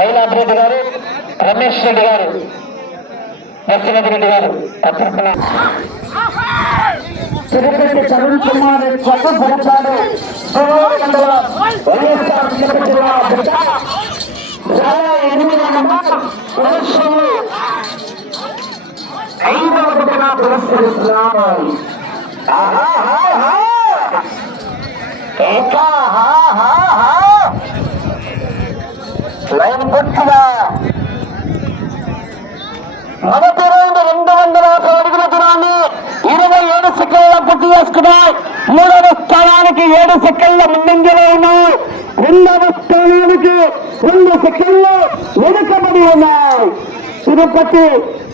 కైలాస్ రెడ్డి గారు రమేష్ రెడ్డి గారు నరసింహ రెడ్డి గారు తప్పకుండా తిరుపతి తరుణ్ కుమార్ కొత్త భరతాడు వైఎస్ఆర్ తిరుపతి జిల్లా బిడ్డ చాలా ఎనిమిది నెంబర్ పురుషులు ఐదవ బిడ్డగా పురస్కరిస్తున్నాం ఆహా, ఆహా. ఏకా, హా, హా, హా. లైన్ పూర్తిగా. మొదటి రౌండ్ రెండు వందల యాభై అడుగుల దూరాన్ని ఇరవై ఏడు సెకండ్ల పూర్తి చేసుకున్నాయి. మూడవ స్థానానికి ఏడు సెకండ్ల ముందంజలో ఉన్నాయి. రెండవ స్థానానికి రెండు సెకండ్లు వెనుకబడి ఉన్నాయి. తిరుపతి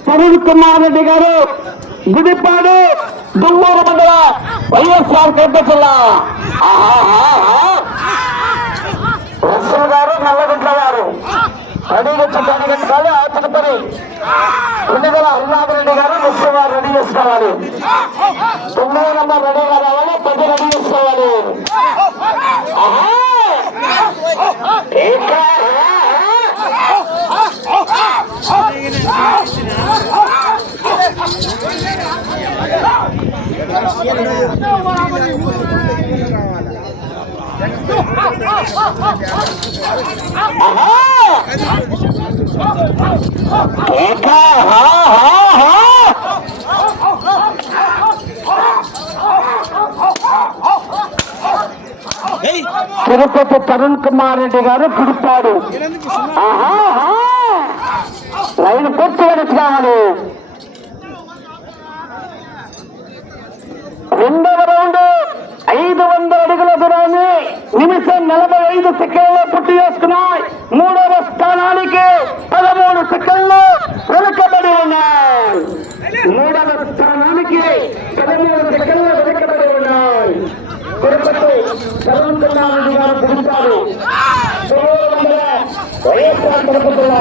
తరుణ్ కుమార్ రెడ్డి గారు గుడిపాడు దుమ్మూరు మండల వైఎస్ఆర్ కడప జిల్లా. గారు నల్లగొండ రెడీగా చుట్టానికి కట్టుకోవాలి ఆ తదుపరి పుణ్యగల హరినాథరెడ్డి గారు ముస్లిం రెడీ చేసుకోవాలి. తొమ్మిది నెంబర్ రెడీగా రావాలి పది రెడీ చేసుకోవాలి. ఆహా! తిరుపతి తరుణ్ కుమార్ రెడ్డి గారు పిడిపాడు. లైన్ పూర్తిగా కావాలి. రెండవ రౌండ్ ఐదు వందల అడుగుల దూరాన్ని నిమిషం నలభై ఐదు సెకండ్లు పుట్టి చేసుకున్నాయి. మూడవ స్థానానికి పదమూడు సెకండ్లు వెనుకబడి ఉన్నాయి. మూడవ స్థానానికి పదమూడు సెకండ్లు వెనుకబడి ఉన్నాయి. తిరుపతి తరుణ్ గారు పిలుస్తారు వైఎస్ఆర్ తిరుపతిలో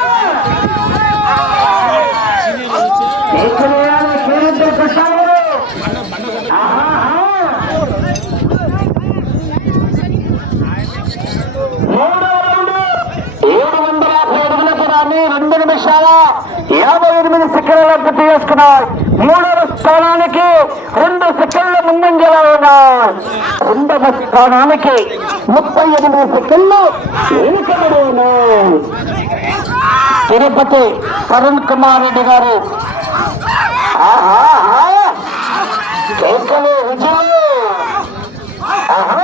ఏడు వందల యాభై అడుగుల దూరాన్ని రెండు నిమిషాల యాభై ఎనిమిది సెకండ్ల పూర్తి చేసుకున్నారు మూడవ స్థానానికి రెండు సెకండ్ల ముందంజలో ఉన్నారు రెండవ స్థానానికి ముప్పై ఎనిమిది సెకండ్లు వెనుకబడి ఉన్నాయి. తిరుపతి తరుణ్ కుమార్ రెడ్డి గారు. ఆహా కేకలు విజయాలు ఆహా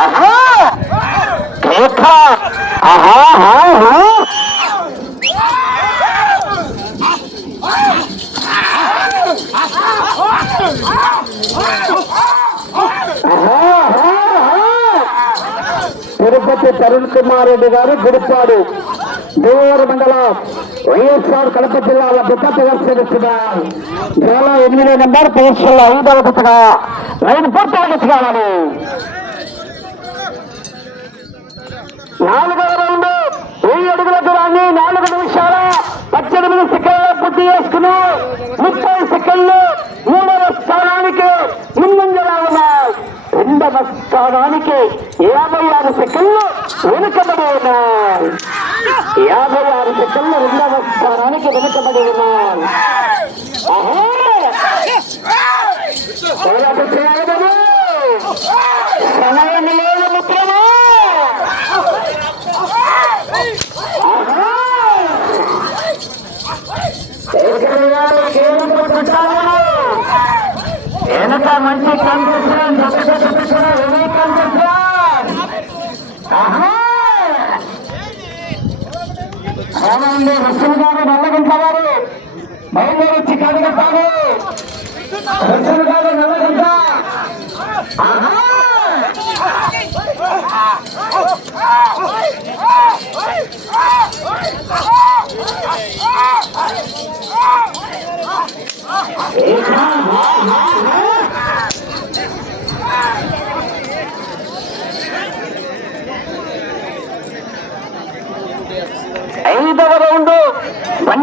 ఆహా కేక ఆహా ఆహా తిరుపతి తరుణ్ కుమార్ రెడ్డి గారు గుడిపాడు దేవూరు మండలం వైఎస్ఆర్ కడప జిల్లాల బిడ్డగా సేవిస్తున్నారు చాలా ఎనిమిది నెంబర్ పరీక్షల్లో ఐదవ జతగా లైన్ పూర్తిగా కావాలి నాలుగవ రౌండ్. వెయ్యి అడుగుల దూరాన్ని నాలుగు నిమిషాల పద్దెనిమిది సెకండ్లు పూర్తి చేసుకుని ముప్పై సెకండ్లు మూడవ స్థానానికి ముందంజలా ఉన్నారు రెండవ స్థానానికి యాభై ఆరు సెకండ్లు వెనుకబడి ఉన్నాయి. యాభై ఆరు సెకండ్లు రెండవ స్థానానికి వెనుకబడి ఉన్నాయి. సమయం వెనక మంచి కంపిస్తున్నాం అవునండి రసూల్ గారు నల్లగంట గారు బయలుదేరి వచ్చి కడగట్టారు రసూల్ గారు నల్లగంట ఆహా!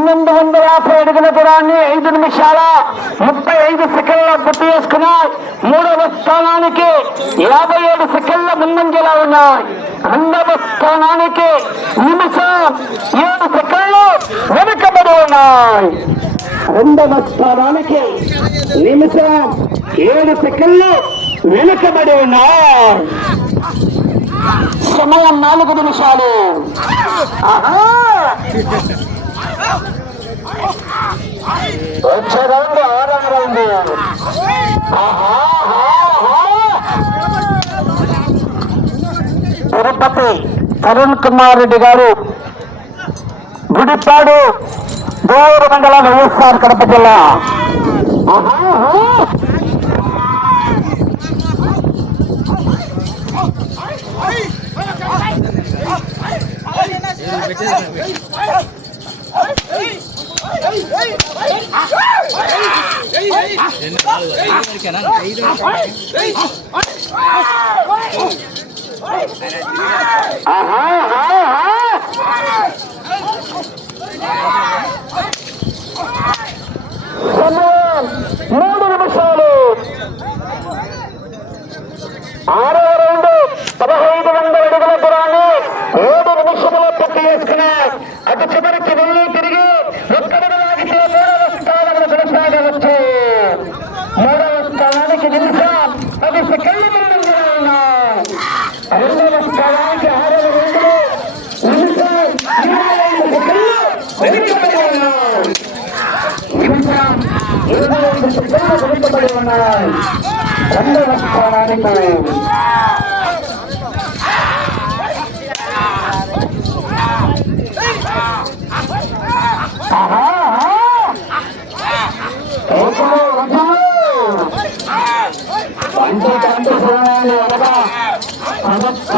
పంతొమ్మిది వందల యాభై అడుగుల దూరాన్ని ఐదు నిమిషాల ముప్పై ఐదు సెకండ్ల పూర్తి చేసుకున్నాయి మూడవ స్థానానికి యాభై ఏడు సెకండ్ల ముందంజలా ఉన్నాయి. రెండవ స్థానానికి నిమిషం ఏడు సెకండ్లు వెనుకబడి ఉన్నాయి. రెండవ స్థానానికి నిమిషం ఏడు సెకండ్లు వెనుకబడి ఉన్నాయి. సమయం నాలుగు నిమిషాలు. ఆహా! వచ్చే రౌండ్ ఆరవ రౌండ్ తిరుపతి తరుణ్ కుమార్ రెడ్డి గారు గుడిపాడు దూర మండలం వైఎస్ఆర్ కడప జిల్లా. ఆహా! ఆహా! ఆహా! సమయం మూడు నిమిషాలు ఆరవ రౌండ్ పదహైదు వందల అడుగుల దూరాన్ని ఏడు నిమిషంలో పూర్తి చేసుకున్నాయి అటు చివరికి వెళ్ళి తిరిగి ఒక్కడి లాగితే మూడవ స్థానంలో కొనసాగవచ్చు మూడవ స్థానానికి నిమిషం పది సెకండ్లు ముందంజలో ఉన్నాయి రెండవ స్థానానికి ఆరవ నిమిషం ఇరవై ఐదు సెకండ్లు వెనుకబడి ఉన్నాయి నిమిషం ఇరవై ఐదు సెకండ్లు వెనుకబడి ఉన్నాయి రెండవ స్థానానికి ఆహా!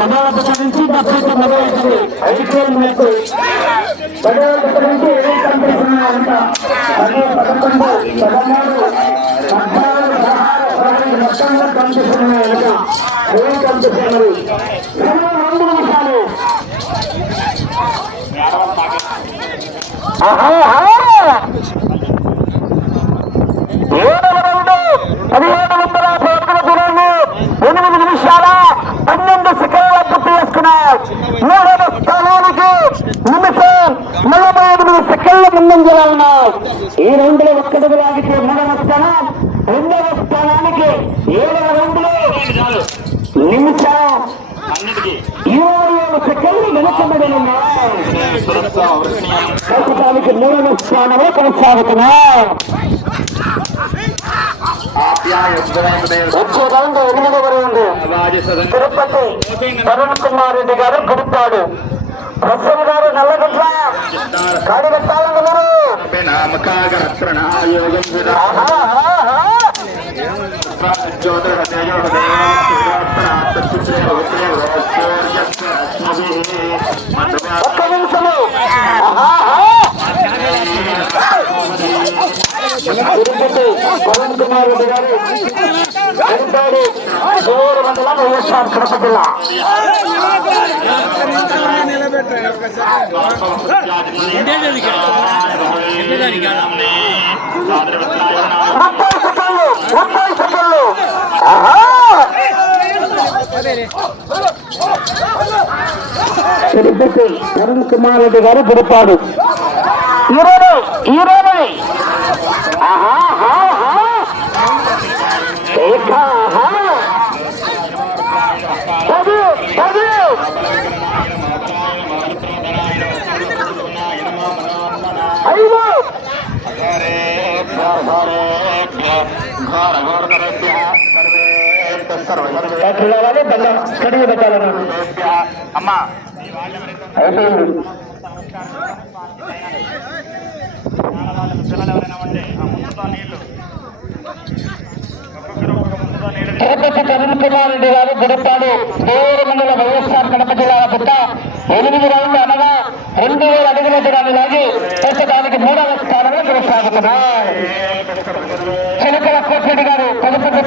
సభాపతి నుంచి డెబ్బై మొదలవుతుంది అవుతుంది మీకు మ్యాచ్ నుంచి పదకొండు పదమూడు పద్నాలుగు పదహైదు మొత్తంగా ఏం కనిపిస్తున్నది రెండు నిమిషాలు ఆహా ఏడవ రౌండ్ పదిహేడు వందల యాభై అడుగుల దూరాన్ని ఎనిమిది నిమిషాల పన్నెండు సెకండ్ల పూర్తి చేసుకున్నారు మూడవ స్థానానికి నిమిషం నలభై ఎనిమిది సెకండ్ల ముందంజలో ఉన్నారు ఈ రౌండ్లో ఒక్కడుగు లాగితే మూడవ స్థానం రెండవ స్థానానికి ఏడవ రౌండ్లో నిమిషం. ఇరవై ఏడు సెకండ్లు వెనుకబడి ప్రస్తుతానికి మూడవ స్థానంలో కొనసాగుతున్నారు వచ్చే రౌండ్ ఎనిమిదవ రౌండ్. తిరుపతి తరుణ్ కుమార్ రెడ్డి గారు గుడిపాడు. ప్రసన్న గారు నల్లగట్ల కాడిగట్టాలన్నారు ఆహా ఆహా. ఒక్క నిమిషము. ఆహా. ఆహా. తిరుపతి పవన్ కుమార్ రెడ్డి గారు గుడిపాడు మండలం వైఎస్ఆర్ కడప జిల్లా ముప్పై సెకండ్లు ముప్పై సెకండ్లు తరుణ్ కుమార్ రెడ్డి గారు గుడిపాడు ఈరోజు ఈరోజు ఆహా ఆహా, ఆహా. ఏక, ఆహా. పది పది ఐదు ఘోర ఘోర సర్వే అట్లా రావాలి బండ కడిగి పెట్టాలన్నా. అమ్మా. అయిపోయింది. తిరుపతి కుమార్ రెడ్డి గారు గుడపాడు మండల వైఎస్ఆర్ కడప జిల్లా పుట్ట ఎనిమిది రౌండ్లు అనగా రెండు వేల అడుగుల దూరాన్ని లాగి ప్రస్తుతానికి మూడవ స్థానంలో కొనసాగుతున్నారు చిలకల కోటిరెడ్డి గారు తదుపరి